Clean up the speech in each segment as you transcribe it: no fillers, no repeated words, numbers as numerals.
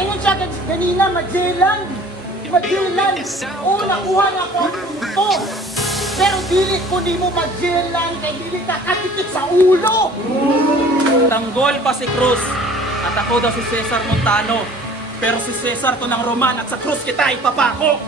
Naingon siya kanina, Magellan. Magellan. Oo, nakuha na ko ang punto. Pero dili ko ni mo Magellan kay dili ka katikit sa ulo. Tanggol pa si Cruz at ako daw si Cesar Montano. Pero si Cesar to ng Roman at sa Cruz kita ipapako.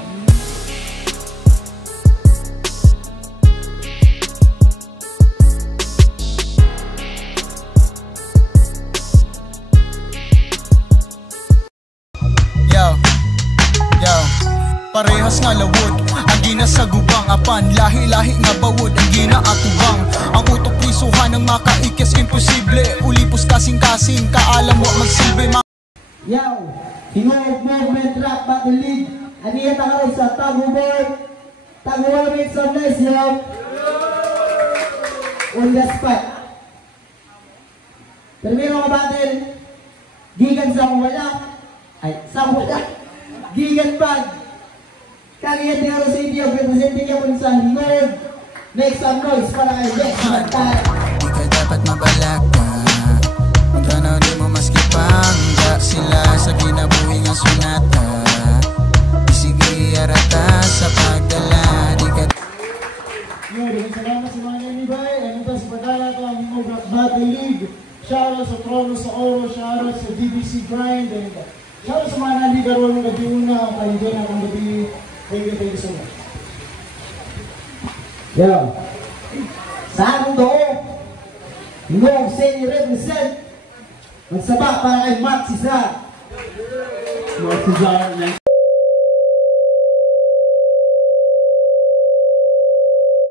Parehas nga lawod, ang ginasagubang apan, lahi-lahi nga bawod, ang ginaatubang. Ang utok prisuhan ng makaikis imposible, ulipos kasing-kasing, kaalam mo magsilbi. Yaw, Hingog Movement Rap Battle League, aniya takaroon sa Taguboy make some noise, yaw. On the spot. Primero ka battle, gigan sa wala, gigan pag. Kalian tinggal sa inyo, representing niya po sa Hingog. Make some noise para kay Lex Mantal. Di ka dapat mabalaka, kung tanaw di mo maski pangga sila sa ginabuhi nga sunata. Isigi arata sa pagdala, di ka... Yo, dengan salamat sa mga nanibay. Ano ito sa pagdala ko ang Hingog Rap Battle League. Shoutout sa Trono sa Oro, shoutout sa DBC Grind, and shoutout sa mga naligaroon ng gabi una, ang kahinday na kong gabi. Thank you so much. Yo. Saan do? Hingog Seni represent. Magsaba para kay Mark Cesar. Mark Cesar.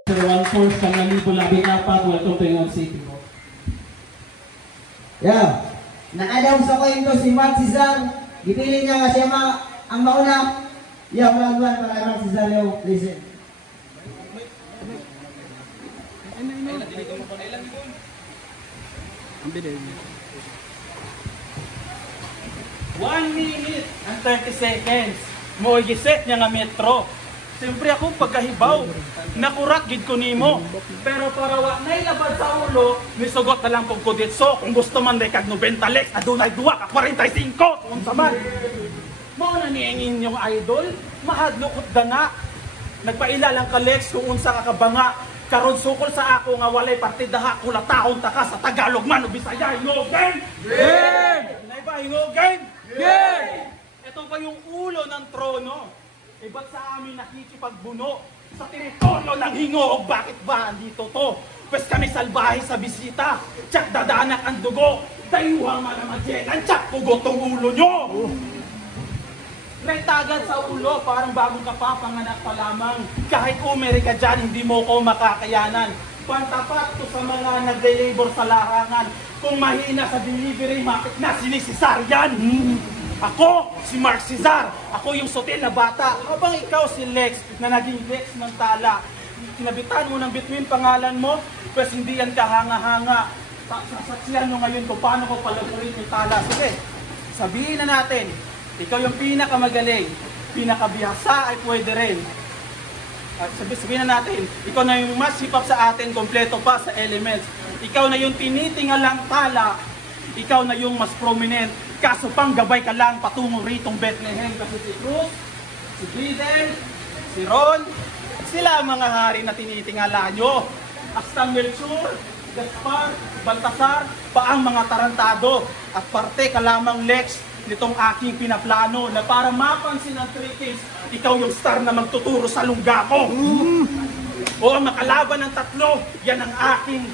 One force kang nalibo labing apat. Welcome to Hingog City. Yo. Nakadaw sa kwento si Mark Cesar. Gipili niya nga siya ang mauna. Ya, bulan-bulan para Mark Cesar, yo, listen. One minute and 30 seconds. Mo giset niya nga metro. Siyempre ako pagkahibaw, nakurak gid ko nimo. Pero para wa nay labad sa ulo, misugot na lang kung kuditso. Kung gusto man day kag 90 lex, adunay duwa ka 45. Unsa man? Mao na ni ang inyong idol, mahadlokot dana. Nagpaila lang ka Lex kung unsa ka kabanga. Karon sukol sa ako nga walay partidaha kula taon ta ka sa Tagalog man o Bisaya. Hingogen! Game! Nay ba hingogen? Game! Ito pa yung ulo ng trono. Iba't sa amin nakikipagbuno sa teritoryo ng Hingog. Bakit ba andito to? Pwes kami salbahe sa bisita. Tsak dadanak ang dugo. Dayuhang manamajelan. Tsak pugot tong ulo nyo. May tagad sa ulo, parang bagong kapapanganak pa lamang. Kahit umeri ka dyan, hindi mo ko makakayanan. Pantapat to sa mga nagde-labor sa larangan. Kung mahina sa delivery, bakit na sinisisar yan? Ako, si Mark Cesar. Ako yung sotil na bata. Habang ikaw si Lex, na naging Lex ng tala. Kinabitan mo ng bituin pangalan mo, pues hindi yan kahanga-hanga. Sasaksiyan nyo ngayon kung paano ko palagurin yung tala. Sige, sabihin na natin. Ikaw yung pinakamagaling, pinakabihasa ay pwede rin. At sabihin na natin, ikaw na yung mas hipap sa atin, kompleto pa sa elements. Ikaw na yung tinitingalang tala, ikaw na yung mas prominent. Kaso pang gabay ka lang patungo ritong Bethlehem. Kasi si Cruz, si Biden, si Ron, sila ang mga hari na tinitingala nyo. Astang Melchor, Gaspar, Baltasar, paang mga tarantado. At parte ka lamang Lex, nitong aking pinaplano na para mapansin ang 3 Kings, ikaw yung star na magtuturo sa lungga ko. O ang makalaban ng tatlo, yan ang aking,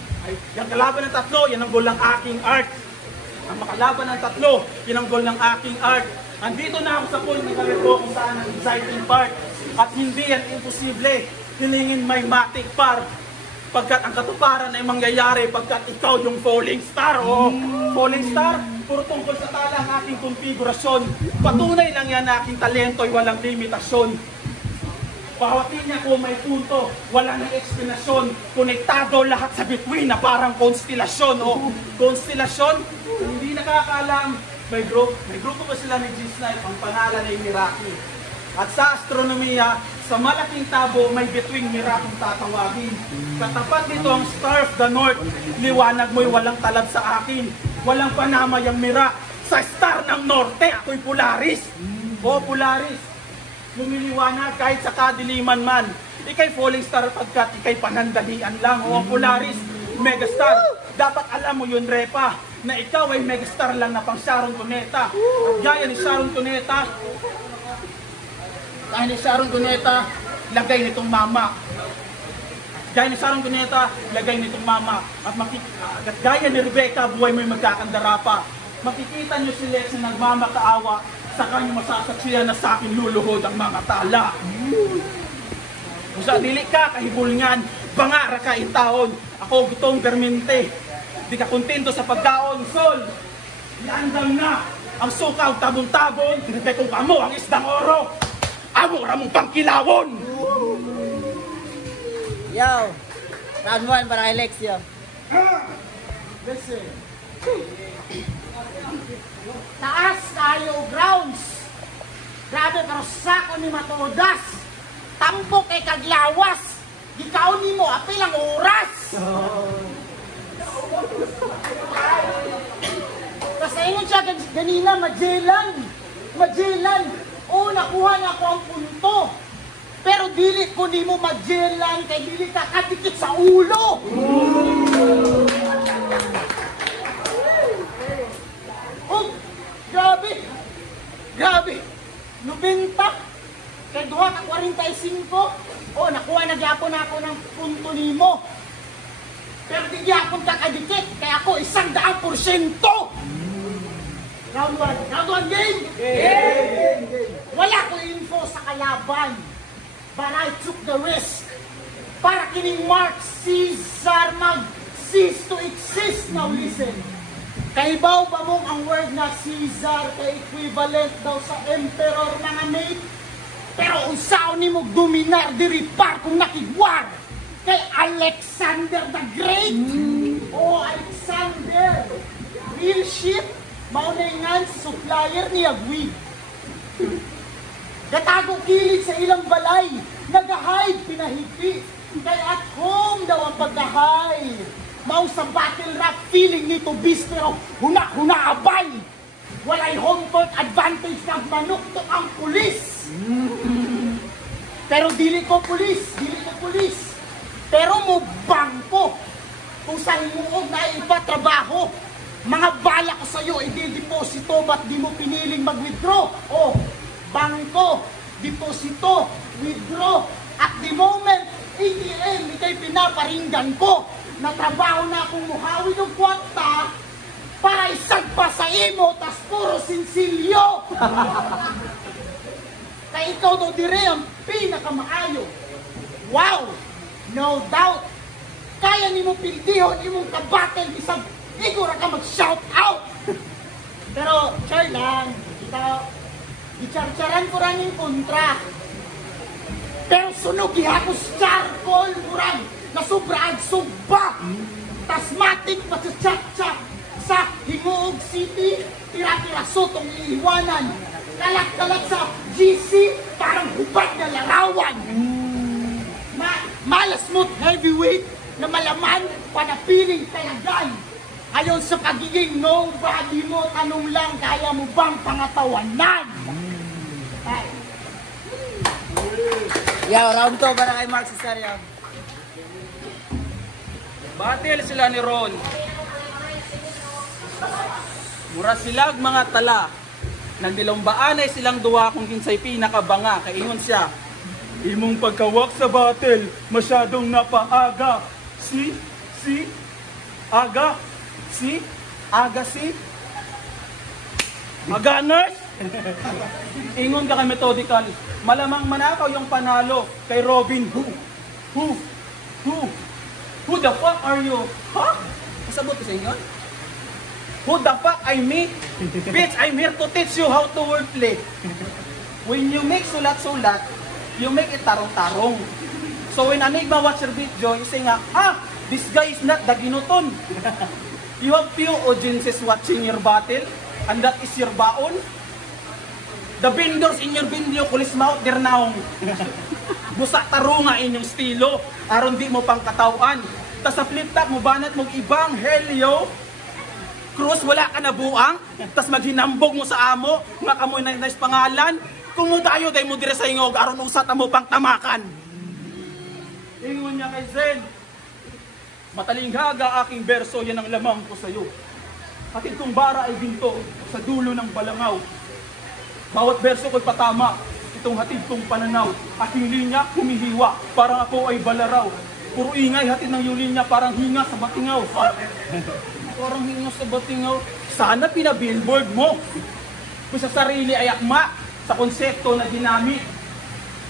yung kalaban ng tatlo, yan ang goal ng aking art. Ang makalaban ng tatlo, yan ang goal ng aking art. Andito na ako sa point ng kalito kung saan ang exciting part. At hindi yan imposible, hilingin may matic par. Pagkat ang katuparan ay mangyayari pagkat ikaw yung falling star. O falling star, puro tungkol sa tala ang aking konfigurasyon. Patunay lang yan na aking talento ay walang limitasyon. Bawat linya ko may punto, wala nang eksplanasyon. Konektado lahat sa bituin na parang konstelasyon. O konstelasyon, hindi nakakaalam. May grupo pa sila ni G-Snipe, ang pangalan ay Miraki. At sa astronomiya, sa malaking tabo, may bituing Mirakong tatawagin. Katapat nito ang Star of the North, liwanag mo'y walang talab sa akin. Walang panama yung Mira, Sa Star ng Norte, ako'y Polaris. O Polaris, lumiliwanag kahit sa kadiliman man. Ika'y falling star pagkat ika'y panandalian lang. O Polaris, megastar. Dapat alam mo yun, Repa, na ikaw ay megastar lang na pang Sharon Cuneta. At gaya ni Sharon Cuneta, lagay nitong mama. Gaya ni Sharon Cuneta, lagay nitong mama. At gaya ni Rebecca, buhay mo'y magkakandara pa. Makikita nyo si Lex na nagmamakaawa sa kanyang masasaksiyan na sa akin luluhod ang mga tala. Kung sa dili ka, kahibulngan, bangara ka intahon. Ako gutong permente. Di ka kontento sa pagkaon, Sol. Iandang na ang sukaw tabon-tabon. Kaya kung kamo ang isdang oro, amo ramong pangkilawon. Yo, round 1 para kay Lex, yo. Listen. Taas tayo grounds. Grabe pero sako ni matodas. Tampok kay kaglawas. Gikaon ni mo apilang oras. Kasi ingon siya ganina Magellan. O nakuha na ako ang punto. Pero dili ko ni mo Magellan kay dili ka kadikit sa ulo. Oh, grabe. 90 kay duha ka 45. Oh, nakuha na gyapon ako ng punto nimo. Pero di gyapon ka kadikit kay ako 100%. Round 1 game. Wala ko info sa kalaban. But I took the risk. Para kining Mark Caesar mag-cease to exist. Now listen. Kaibaw ba mong ang word na Caesar kay equivalent daw sa emperor mga mate? Pero unsaon ni mo dominar diri par kung nakigwar kay Alexander the Great? O Alexander, real ship, maunay supplier ni Agwid. Gatago kilig sa ilang balay, nag-hide, pinahigpi. Kay at home daw ang pag-hide. Maong sa battle rap, feeling nito bis pero huna abay. Walay home court advantage ng manuktok ang pulis. Pero dili ko pulis. Pero mo bangko. Kung sa himuog na ipatrabaho, mga bala ko sa'yo, i-deposito, ba't di mo piniling mag-withdraw? O, bangko, deposito, withdraw. At the moment, ATM, ikay pinaparinggan ko. Natrabaho na akong muhawi ng kwarta para isagpa sa imo, tas puro sinsilyo. Kaya ikaw daw dire ang pinakamaayo. Wow! No doubt! Kaya ni mo pildihon, imong kabatel, bisag igura ka mag-shout out! Pero, char lang, i-char-charan ko rin yung kontra. Pero sunog ihapos charcoal murag na sobrang sugba. Tasmatic pa sa chat-chat sa Himuog City, tira-tira sotong iiwanan. Kalat-kalat sa GC, parang hubad na larawan. Malasmut heavyweight na malaman, panapiling talagan. Ayon sa pagiging nobody mo, tanong lang, kaya mo bang pangatawanan? Ay. Yo, round 2 para kay Mark Caesar. Battle sila ni Ron. Mura silag mga tala. Nagdilombaan ay silang duwa kung kinsay pinakabanga. Kaingon siya, imong pagkawak sa battle, masyadong napaaga. Aganers? Ingon ka kay methodical. Malamang manakaw yung panalo kay Robin. Who the fuck are you? Huh? Pasabot ko sa inyo? Who the fuck I me? Bitch, I'm here to teach you how to wordplay. When you make sulat-sulat, you make it tarong-tarong. So when Enigma watch your video, you say nga, this guy is not the ginuton. You have few audiences watching your battle, and that is your baon. The vendors in your video, kulis maut dirnaong. Busa tarunga inyong estilo, aron di mo pang katawan. Tas sa flip top mo banat mong ibang helyo. Cruz, wala ka na buang, tas maghinambog mo sa amo, nga kamoy na nice pangalan, kung mo tayo, day mo dire sa ingog, aron usat mo pang tamakan. Ingon niya kay Zen, matalinghaga aking berso, yan ang lamang ko sa'yo. Hatid kong bara ay ginto sa dulo ng balangaw. Bawat berso ko'y patama, itong hatid kong pananaw. Aking linya humihiwa, parang ako ay balaraw. Puro ingay, hatid ng yung linya, parang hinga sa batingaw. Parang hinga sa batingaw. Sana pinabillboard mo. Kung sa sarili ay akma, sa konsepto na ginamit.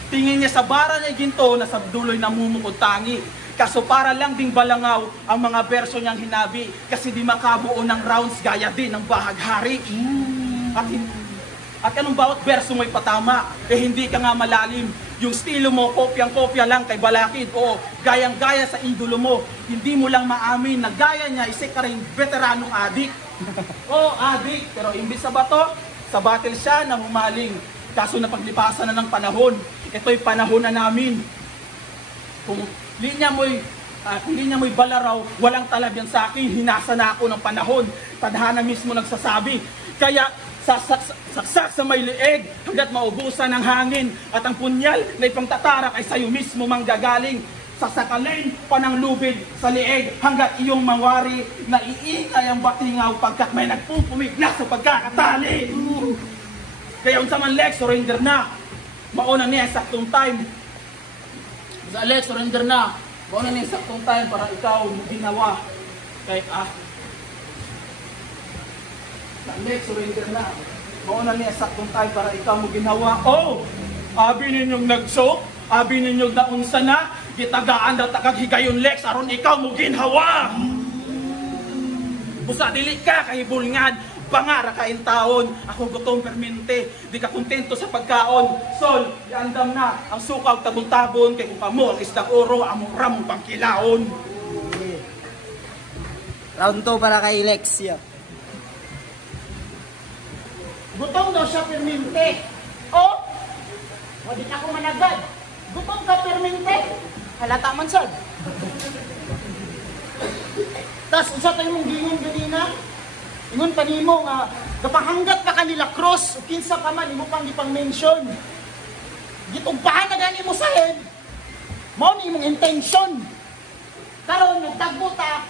Tingin niya sa bara na ginto na sa dulo'y namumukod tangi. Kaso para lang ding balangaw ang mga verso niyang hinabi. Kasi di makabuo ng rounds gaya din ng bahaghari. At anong bawat verso mo'y patama, eh hindi ka nga malalim. Yung estilo mo, kopyang-kopya lang kay Balakid. O gayang-gaya sa idolo mo. Hindi mo lang maamin na gaya niya, isip ka rin veteranong adik. Adik. Pero imbis sa bato, sa battle siya na humaling. Kaso napaglipasan na ng panahon. Ito'y panahon na namin. Kung linya mo'y balaraw, walang talab yan sa akin. Hinasa na ako ng panahon. Tadhana mismo nagsasabi. Kaya saksak sa may lieg hanggat maubusan ng hangin. At ang punyal na ipangtatarak ay sa'yo mismo manggagaling. Sasakalin pa ng lubid sa lieg hanggat iyong mawari na iingay ang batingaw pagkat may nagpupumigla sa pagkakatali. Kaya unsa man Lex, surrender na. Mauna niya saktong time. Sa Lex, surrender na. Mauna niya saktong time para ikaw ginawa. Kay Lex, surrender na. Mauna niya saktong time para ikaw mo ginawa. Abi ninyong nagsok, abi ninyong naunsa na, gitagaan na takaghigayon Lex, aron ikaw mo ginhawa. Busa dili ka kahibulngan. Pangara kain taon, ako gutom permente, di ka kontento sa pagkaon. Sol, iandam na, ang sukaw tabon-tabon, kay kung kamo ang isdang oro, among ramong pangkilaon. Round 2 para kay Lexia. Gutom daw siya permente. Di ka ko managad. Gutom ka permente. Halata man sad. Tas usa tayo mong gingon ganina. Ingon pa nimo nga kapahanggat pa kanila cross o kinsa pa man imo pang ipang-mention. Gitugpahan na gani mo sa head. Mao ni imong intention. Karon nagtagbo ta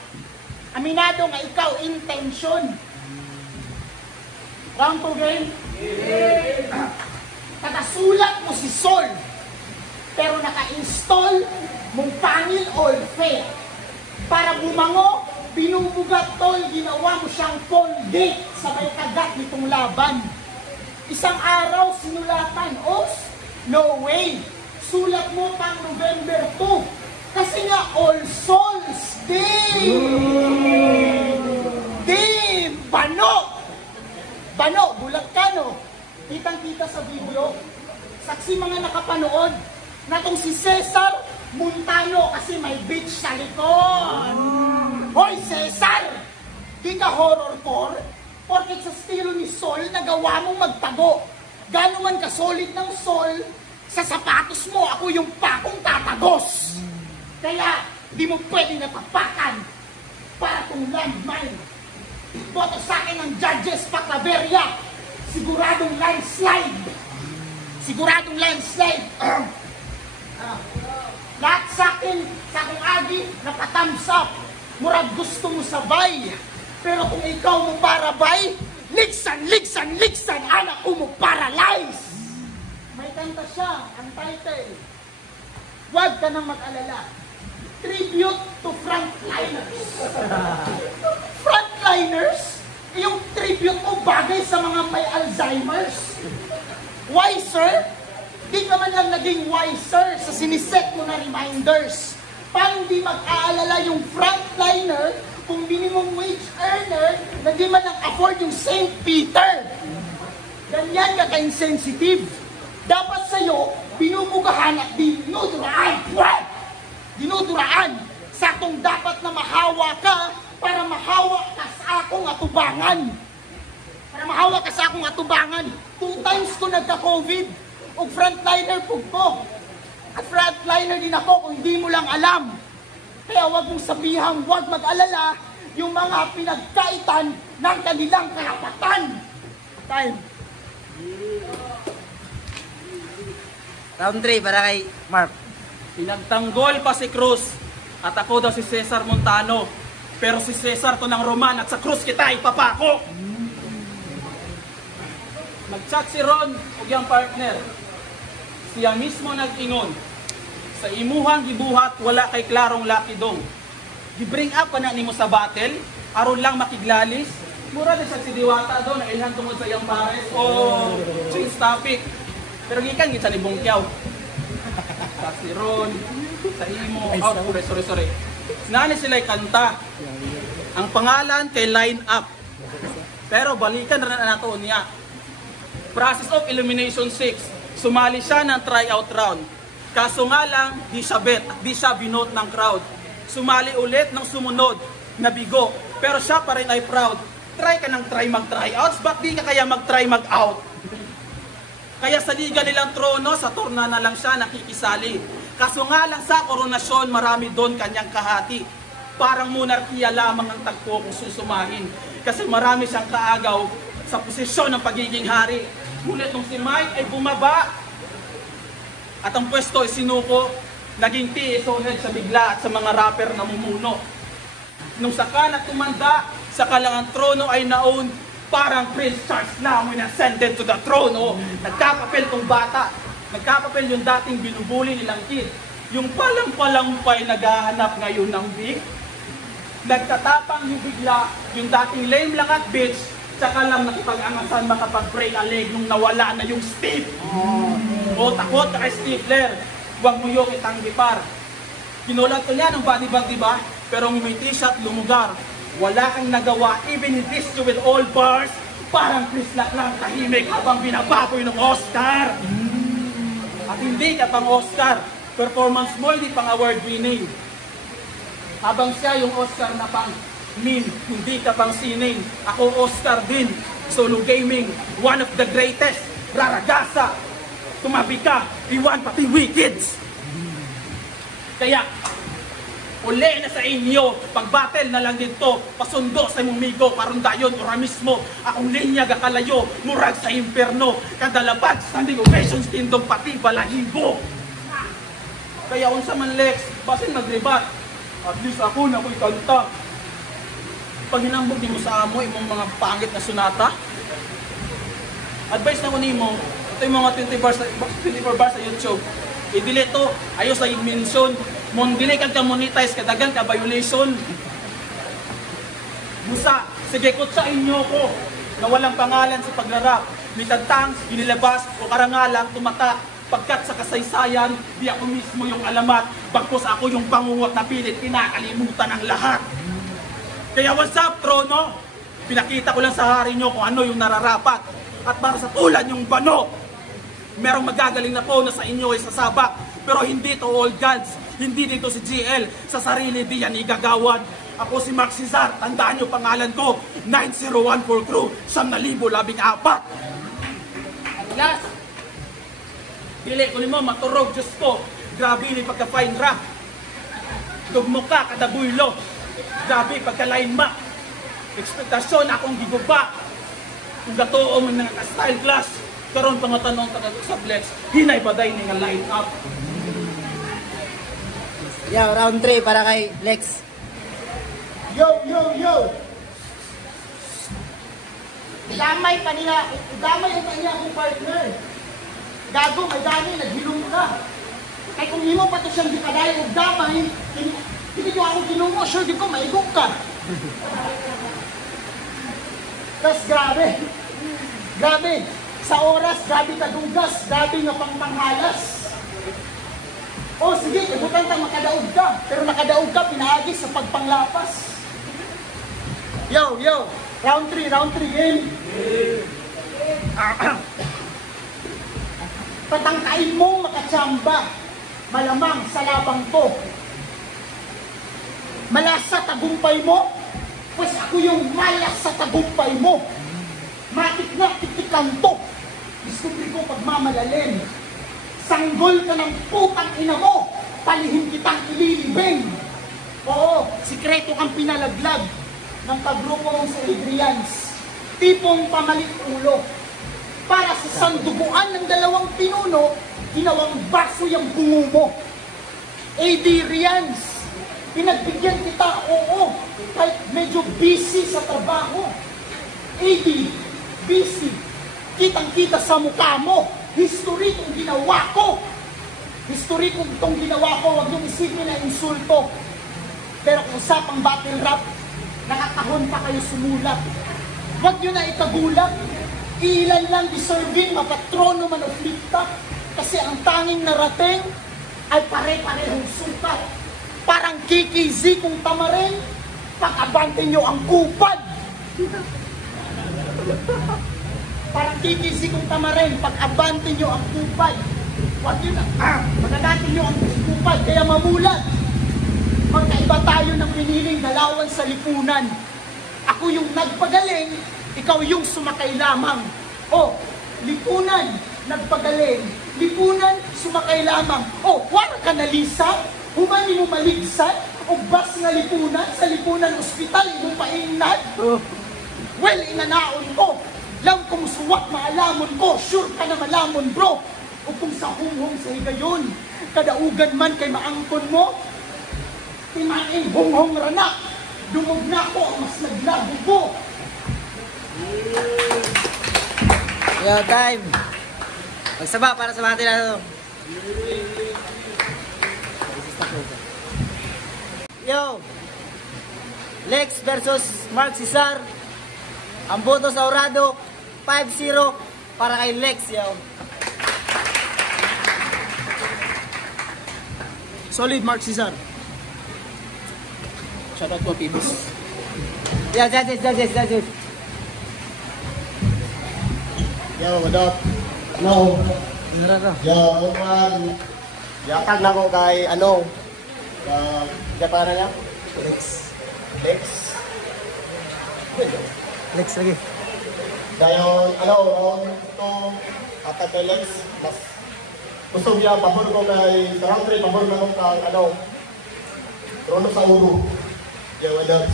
aminado nga ikaw intention. Round 2 game. Nakasulat mo si Sol pero naka-install mong pangil or fair. Para bumango, binubugat tol, ginawa mo siyang Colgate sa may kagat nitong laban. Isang araw sinulatan, no way. Sulat mo pang November 2. Kasi nga All Souls Day. Bano, bulat ka no. Kitang-kita sa video. Saksi mga nakapanood. Natong si Cesar Montano kasi may beach sa likod. Hoy Cesar! Di ka horrorcore? Porket sa estilo ni Sol, nagawa mong magtago. Gano'n man ka-solid ng Sol, sa sapatos mo, ako yung pakong tatagos. Kaya, di mo pwede natapakan para kung landmine. Boto sa akin ng judges pa Claveria. Siguradong landslide. Lahat sa akin, sa akong agi, napatthumbs up. Murag gusto mo sabay. Pero kung ikaw mo parabay, ligsan, anak ko mo paralyze. May kanta siya, ang title. Huwag ka nang mag-alala. Tribute to frontliners. Frontliners? Yung tribute mo bagay sa mga may Alzheimer's. Why, sir? Di ka man lang naging wiser sa siniset mo na reminders. Paano di mag-aalala yung frontliner kung minimum wage earner na di man lang afford yung St. Peter? Ganyan ka ka-insensitive. Dapat sa'yo, binubugahan at dinuduraan sa atong dapat na mahawa ka para mahawa ka sa akong atubangan. 2 times ko nagka-COVID o frontliner po ko. At frontliner din ako kung hindi mo lang alam. Kaya wag mong sabihang wag mag-alala yung mga pinagkaitan ng kanilang karapatan. Time. Round 3 para kay Mark. Pinagtanggol pa si Cruz at ako daw si Cesar Montano. Pero si Cesar to ng Roman at sa Cruz kita ipapako. Nag-chat si Ron o yung partner. Siya mismo nag-ingon. Sa imuhang gibuhat wala kay klarong lakidong. Gi-bring up pa na nimo sa battle, aron lang makiglalis. Mura din sa si Diwata doon, na ilhan tungod sa iyang pares. O change topic. Pero gikan gid sa ni Bungkyaw. Sa si Ron, sa imo, sorry. Sinani sila'y kanta. Ang pangalan kay Line Up. Pero balikan na nato niya. Process of Elimination 6. Sumali siya ng tryout round. Kaso nga lang, di siya bet, di siya binote ng crowd. Sumali ulit ng sumunod na bigo. Pero siya pa rin ay proud. Try ka ng try mag-tryouts, ba't di ka kaya mag-try mag-out? Kaya sa liga nilang trono, sa torna na lang siya nakikisali. Kaso nga lang sa koronasyon, marami doon kanyang kahati. Parang monarkiya lamang ang tagpo kung susumahin. Kasi marami siyang kaagaw sa posisyon ng pagiging hari. Ngunit nung si Mike ay bumaba at ang pwesto ay sinuko, naging TSO-head sa bigla at sa mga rapper na mumuno. Nung saka na tumanda, saka lang ang trono ay naon, parang Prince Charles lang when ascended to the throne. O, nagkapapel tong bata. Nagkapapel yung dating binubuli nilang kid. Yung palang-palang pa'y naghahanap ngayon ng big. Nagtatapang yung bigla, yung dating lame lang at bitch, tsaka lang nakipag-angasan makapag-break a leg nung nawala na yung Steve. O, takot ka kay Stifler. Huwag mo yung itanggipar. Kinulat ko niya ng body bag, diba? Pero may t-shirt lumugar. Wala kang nagawa, even in this you with all bars. Parang Chris lang tahimik habang binababoy ng Oscar. At hindi ka pang Oscar. Performance mo hindi pang award winning. Habang siya yung Oscar na pang meme, hindi ka pang sinin. Ako Oscar din. Solo gaming, one of the greatest. Raragasa. Tumabi ka, iwan pati wickeds. Kaya, uli na sa inyo, pag-battle na lang dito, pasundo sa imong migo, parang dayon, ora mismo, akong linya gakalayo, murag sa imperno, kadalabag, standing ovations, tindong pati, balahibo. Kaya unsa man Lex, basin mag-rebat, at least ako na ako'y kanta. Pag hinambog di mo sa amo, imong mga pangit na sunata, advice na ko nimo, ito yung mga 24 bars sa YouTube, i-delete to, ayaw sa i-mention, mong delay kang monetize, kadagan ka violation. Busa, sige kutsain nyo ko, na walang pangalan sa paglarap, mitagtang, inilabas, o karangalang tumata, pagkat sa kasaysayan, di ako mismo yung alamat, bagpos ako yung pangungot na pilit, pinakalimutan ang lahat. Kaya what's up, Trono? Pinakita ko lang sa hari nyo kung ano yung nararapat, at para sa tulad yung bano, merong magagaling na po na sa inyo ay sasabak, pero hindi to all gods, hindi dito si GL, sa sarili di yan igagawad. Ako si Mark Cesar, tandaan nyo pangalan ko, 9014 crew, 9,014. At last, pili ko mo, maturog Diyos ko, grabe ni pagka-fine rap. Tugmo ka, kada buylo, grabe pagka-line map. Ekspektasyon akong giguba, kung gatoo mo ng style class, karon pa nga tanong taga sa Flex, hinay baday ni nga line up. Yeah, round 3 para kay Lex. Yo! Damay pa niya, damay ang kanya akong partner. Gago, may dami, naghilong ka. Kaya kung imo pa ito siyang dikadayo o damay, hindi ko ako ginungo, sure di ko, maigok ka. Tapos grabe, sa oras, grabe kadugas, grabe nga pangpanghalas. O sige, ibutan tang makadaog ka, pero nakadaog ka, pinaagis sa pagpanglapas. Yo, round 3 game. Tatangkain mong makatsamba, malamang sa labang to. Malasa tagumpay mo, pues ako yung malas sa tagumpay mo. Matik na titikan to. Diskubre ko pagmamalalim. Sanggol ka ng putang ina mo, palihim kitang ililibing. Oo, sikreto kang pinalaglag. ng kagrupo mong si Adrians. Tipong pamalit ulo. Para sa sanduguan ng dalawang pinuno, ginawang baso yung bungo mo. Adrians, pinagbigyan kita, oo, kahit medyo busy sa trabaho. AD, busy. Kitang-kita sa mukha mo. History kung ginawa ko. History kung itong ginawa ko, huwag niyong isipin na insulto. Pero kung usapang battle rap, nakakahon pa kayo sumulat. Huwag niyo na itagulat. Ilan lang deserving mapatrono man o flipta. Kasi ang tanging narating ay pare-parehong sukat. Parang kikizi kung tamarin, pag-abante nyo ang kupad. Parang kikizi kung tamarin, pag-abante nyo ang kupad. Huwag yun magagati nyo ang kupad, kaya mamulat. Magkaiba tayo ng piniling dalawan sa lipunan. Ako yung nagpagaling, ikaw yung sumakay lamang. O, lipunan, nagpagaling. Lipunan, sumakay lamang. O, wala ka na lisa? Humani mo maligsan? O bas nga lipunan, sa lipunan ospital, mo paingnad? Well, inanaon ko. Lang kung suwak maalamon ko, sure ka na malamon bro. O kung sa humhong sa higayon, kadaugan man kay maangkon mo, timain hunghong ranak, dumog na ko ang mas naglago ko. Yo, time. Magsaba para sa mga tinanong. Yo, Lex versus Mark Cesar. Ang boto sa Orado, 5-0 para kay Lex, yo. Solid Mark Cesar. Shoutout po, Pibis. Yeah, judges. Yo, what up? No. Narara. Yo, yakag na ko kay ano? Japana niya? Lex. Lex lagi. Dayon, round 2, attack kay Lex, mas gusto niya, pabor ko kay, sa round 3, pabor na ko kay, Trono sa Uro. Yeah, what up?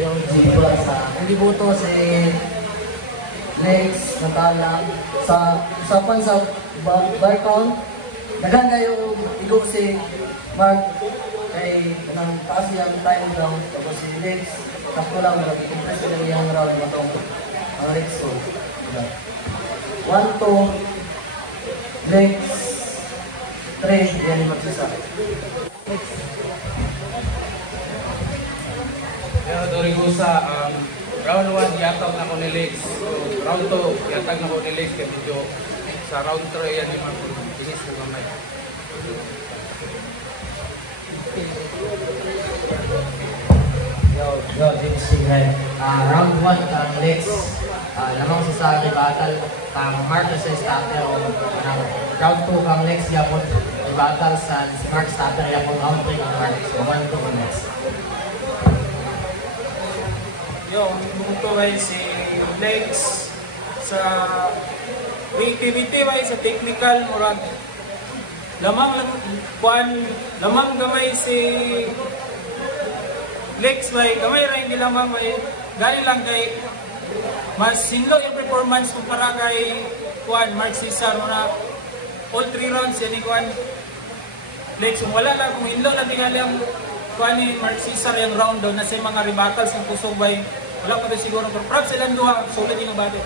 Yung jiba sa hindi boto si Lex Natala sa usapan sa bar count. Naganda yung igo si Mark kay nang taas yung time down tapos si Lex takbo lang nag-impress lang yung round na itong ang Lex. So 1-2 Lex 3 yan yung magsisa. Pero Dorigosa, round 1 yatag na ko ni Lex. So, round 2 yatag na ko ni Lex kaya medyo sa round 3 yan yung mga binis na gamay. Yo, this is right. Round 1 kang Lex. Lamang sa battle kang Mark sa starter. Round 2 kang Lex yapon battle sa Mark starter yapon round 3 kang Mark. So 1-2 kang Lex. Yo, buto ay si Lex sa creativity ay sa technical murag lamang gamay si Lex may gamay ra hindi lamang may galing lang kay mas sinlo yung performance kumpara kay Mark Cesar na all 3 rounds yan ni Lex kung wala lang kung hinlo na tingali ang ni Mark Cesar yung round down na sa mga rebattles ng kusog bay wala pa rin siguro pero props silang duha sulit yung battle.